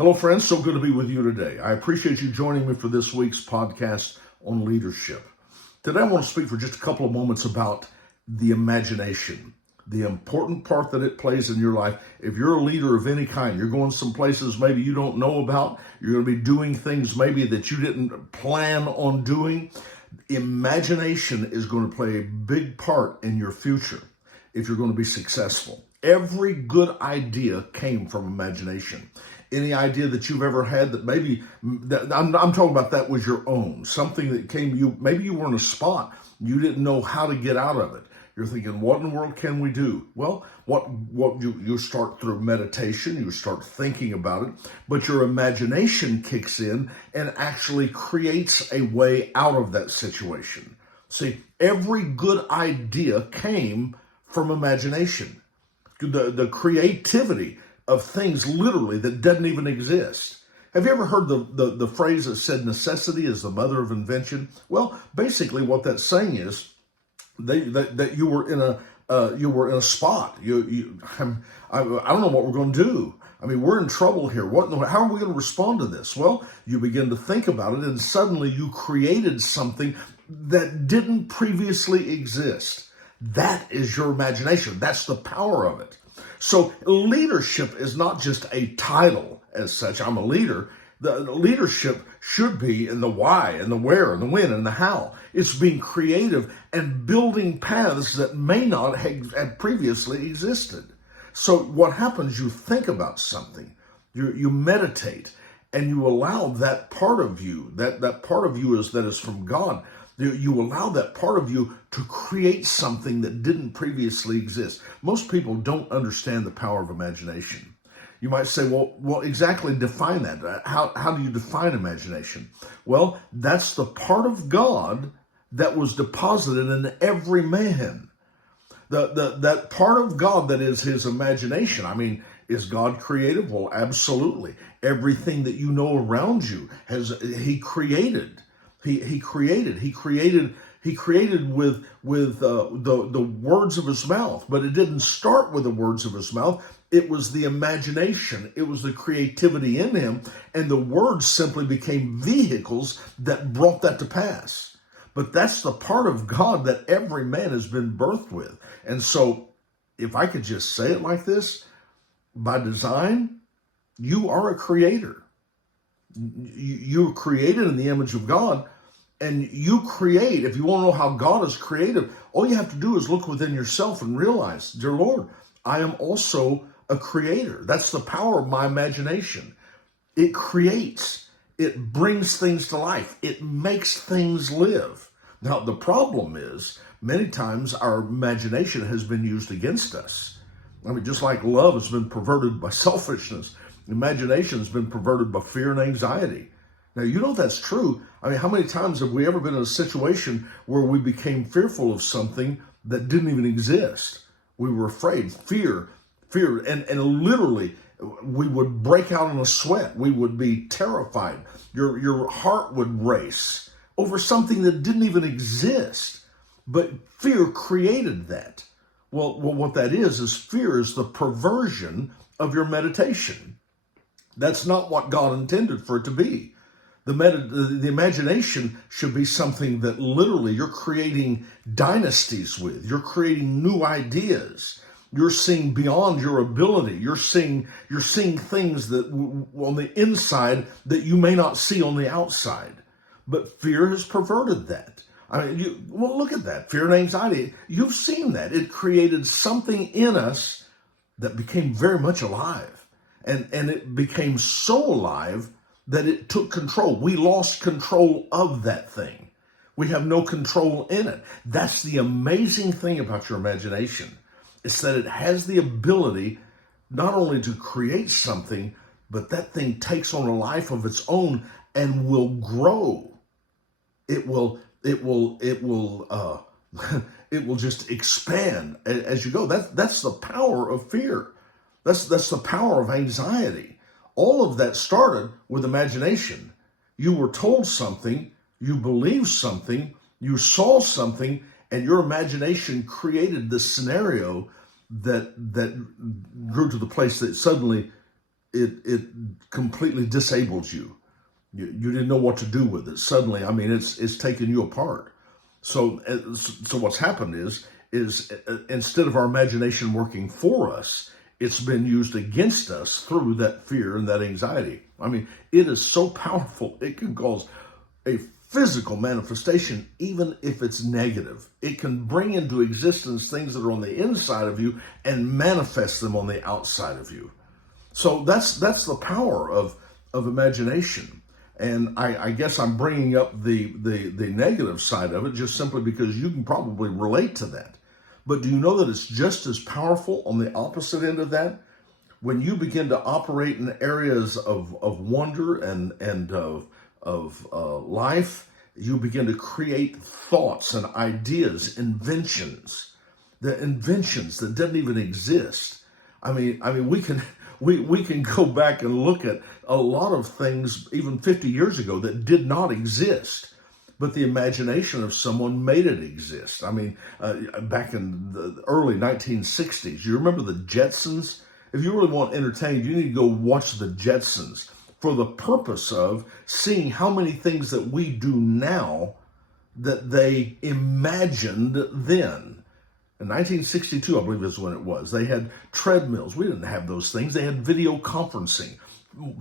Hello, friends. So good to be with you today. I appreciate you joining me for this week's podcast on leadership. Today, I want to speak for just a couple of moments about the imagination, the important part that it plays in your life. If you're a leader of any kind, you're going some places maybe you don't know about, you're going to be doing things maybe that you didn't plan on doing. Imagination is going to play a big part in your future if you're going to be successful. Every good idea came from imagination. Any idea that you've ever had that maybe, I'm talking about that was your own, something that came to you, maybe you were in a spot, you didn't know how to get out of it. You're thinking, what in the world can we do? Well, you start through meditation, you start thinking about it, but your imagination kicks in and actually creates a way out of that situation. See, every good idea came from imagination. The creativity of things literally that doesn't even exist. Have you ever heard the phrase that said necessity is the mother of invention? Well, basically what that's saying is that you were in a spot. I don't know what we're going to do. I mean, we're in trouble here. How are we going to respond to this? Well, you begin to think about it, and suddenly you created something that didn't previously exist. That is your imagination. That's the power of it. So leadership is not just a title as such. I'm a leader. The leadership should be in the why and the where and the when and the how. It's being creative and building paths that may not have previously existed. So what happens, you think about something, you meditate, and you allow that part of you, that part of you that is from God, you allow that part of you to create something that didn't previously exist. Most people don't understand the power of imagination. You might say, well, exactly define that. How do you define imagination? Well, that's the part of God that was deposited in every man. That part of God that is his imagination. I mean, is God creative? Well, absolutely. Everything that you know around you he created. He created with the words of his mouth, but it didn't start with the words of his mouth. It was the imagination. It was the creativity in him, and the words simply became vehicles that brought that to pass. But that's the part of God that every man has been birthed with. And so, if I could just say it like this, by design, you are a creator. You're created in the image of God, and you create. If you want to know how God is creative, all you have to do is look within yourself and realize, dear Lord, I am also a creator. That's the power of my imagination. It creates. It brings things to life. It makes things live. Now, the problem is, many times our imagination has been used against us. I mean, just like love has been perverted by selfishness, imagination has been perverted by fear and anxiety. Now, you know that's true. I mean, how many times have we ever been in a situation where we became fearful of something that didn't even exist? We were afraid, fear, and literally we would break out in a sweat. We would be terrified. Your heart would race over something that didn't even exist. But fear created that. Well, what that is fear is the perversion of your meditation. That's not what God intended for it to be. The imagination should be something that literally you're creating dynasties with. You're creating new ideas. You're seeing beyond your ability. You're seeing things that on the inside that you may not see on the outside. But fear has perverted that. I mean, look at that. Fear and anxiety. You've seen that. It created something in us that became very much alive. And it became so alive that it took control. We lost control of that thing. We have no control in it. That's the amazing thing about your imagination. It's that it has the ability not only to create something, but that thing takes on a life of its own and will grow. It will just expand as you go. That's the power of fear. That's the power of anxiety. All of that started with imagination. You were told something, you believed something, you saw something, and your imagination created this scenario that grew to the place that suddenly it completely disables you. You didn't know what to do with it. Suddenly, I mean, it's taken you apart. So what's happened is instead of our imagination working for us, it's been used against us through that fear and that anxiety. I mean, it is so powerful. It can cause a physical manifestation, even if it's negative. It can bring into existence things that are on the inside of you and manifest them on the outside of you. So that's the power of imagination. And I guess I'm bringing up the negative side of it just simply because you can probably relate to that. But do you know that it's just as powerful on the opposite end of that? When you begin to operate in areas of wonder and of life, you begin to create thoughts and ideas, inventions that didn't even exist. I mean, we can go back and look at a lot of things even 50 years ago that did not exist, but the imagination of someone made it exist. I mean, back in the early 1960s, you remember the Jetsons? If you really want entertained, you need to go watch the Jetsons for the purpose of seeing how many things that we do now that they imagined then. In 1962, I believe is when it was. They had treadmills. We didn't have those things. They had video conferencing,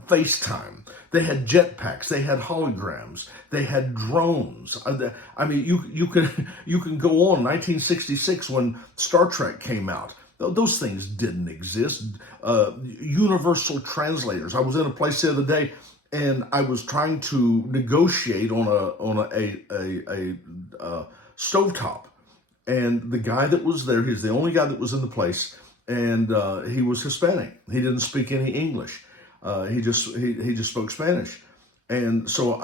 FaceTime. They had jetpacks. They had holograms. They had drones. I mean, you can go on. 1966, when Star Trek came out, those things didn't exist. Universal translators. I was in a place the other day, and I was trying to negotiate on a stovetop. And the guy that was there, he's the only guy that was in the place, and he was Hispanic. He didn't speak any English. He just spoke Spanish. And so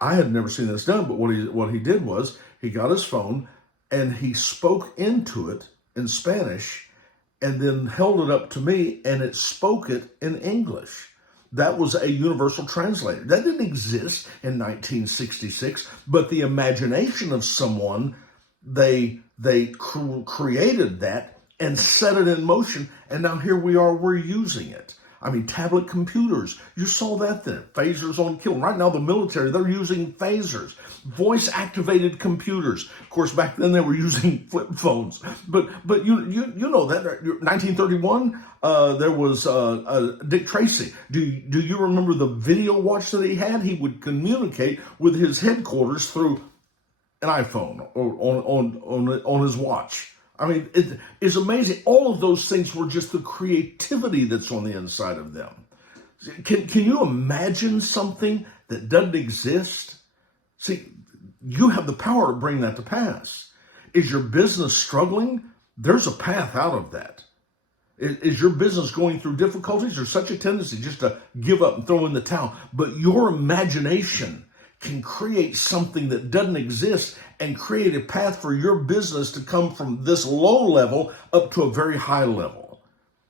I had never seen this done, but what he did was he got his phone and he spoke into it in Spanish and then held it up to me and it spoke it in English. That was a universal translator. That didn't exist in 1966, but the imagination of someone, they created that and set it in motion, and now here we are, we're using it. I mean, tablet computers, you saw that then. Phasers on kill. Right now, the military, they're using phasers. Voice-activated computers. Of course, back then they were using flip phones. But you know that. 1931, there was Dick Tracy. Do you remember the video watch that he had? He would communicate with his headquarters through an iPhone or on his watch. I mean, it's amazing. All of those things were just the creativity that's on the inside of them. Can you imagine something that doesn't exist? See, you have the power to bring that to pass. Is your business struggling? There's a path out of that. Is your business going through difficulties? There's such a tendency just to give up and throw in the towel. But your imagination can create something that doesn't exist and create a path for your business to come from this low level up to a very high level.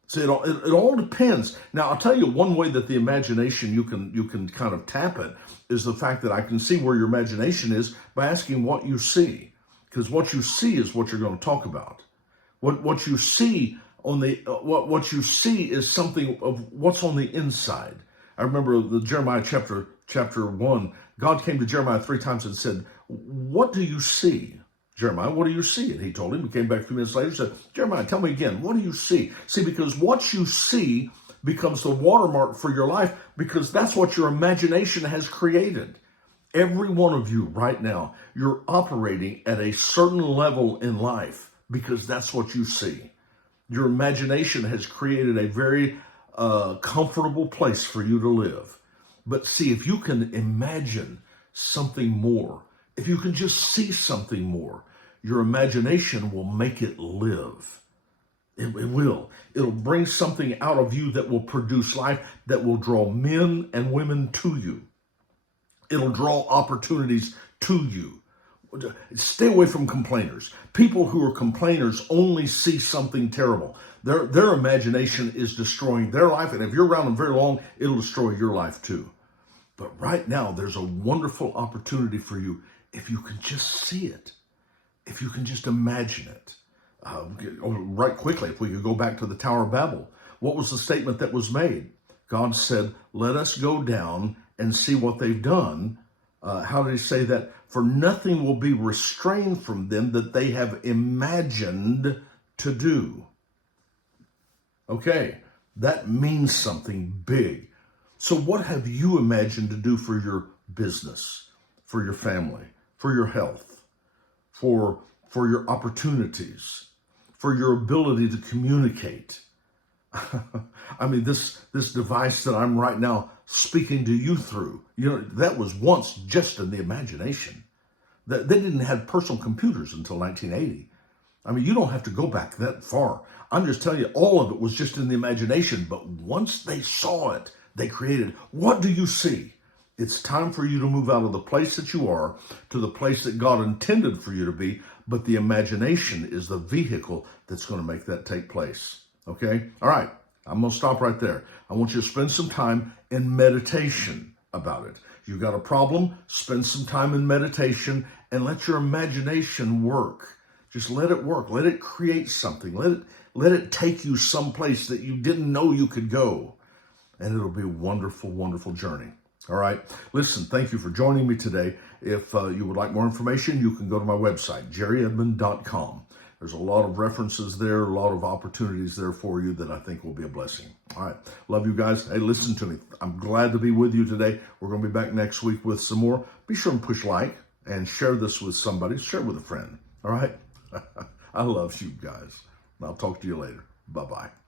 So it all depends. Now, I'll tell you one way that the imagination, you can kind of tap it, is the fact that I can see where your imagination is by asking what you see. Because what you see is what you're going to talk about. What you see on the what you see is something of what's on the inside. I remember the Jeremiah chapter 1, God came to Jeremiah 3 times and said, "What do you see? Jeremiah, what do you see?" And he told him. He came back a few minutes later and said, "Jeremiah, tell me again, what do you see?" See, because what you see becomes the watermark for your life, because that's what your imagination has created. Every one of you right now, you're operating at a certain level in life because that's what you see. Your imagination has created a very comfortable place for you to live. But see, if you can imagine something more, if you can just see something more, your imagination will make it live. It will. It'll bring something out of you that will produce life, that will draw men and women to you. It'll draw opportunities to you. Stay away from complainers. People who are complainers only see something terrible. Their imagination is destroying their life, and if you're around them very long, it'll destroy your life too. But right now, there's a wonderful opportunity for you if you can just see it, if you can just imagine it. Right quickly, if we could go back to the Tower of Babel, what was the statement that was made? God said, let us go down and see what they've done. How did he say that? For nothing will be restrained from them that they have imagined to do. Okay, that means something big. So what have you imagined to do for your business, for your family, for your health, for your opportunities, for your ability to communicate? I mean, this device that I'm right now speaking to you through, that was once just in the imagination. They didn't have personal computers until 1980. I mean, you don't have to go back that far. I'm just telling you, all of it was just in the imagination. But once they saw it, they created. What do you see? It's time for you to move out of the place that you are to the place that God intended for you to be. But the imagination is the vehicle that's going to make that take place. Okay? All right. I'm going to stop right there. I want you to spend some time in meditation about it. You've got a problem, spend some time in meditation and let your imagination work. Just let it work. Let it create something. Let it take you someplace that you didn't know you could go. And it'll be a wonderful, wonderful journey. All right. Listen, thank you for joining me today. If you would like more information, you can go to my website, jerryedmond.com. There's a lot of references there, a lot of opportunities there for you that I think will be a blessing. All right. Love you guys. Hey, listen to me. I'm glad to be with you today. We're going to be back next week with some more. Be sure and push like and share this with somebody. Share with a friend. All right. I love you guys. I'll talk to you later. Bye-bye.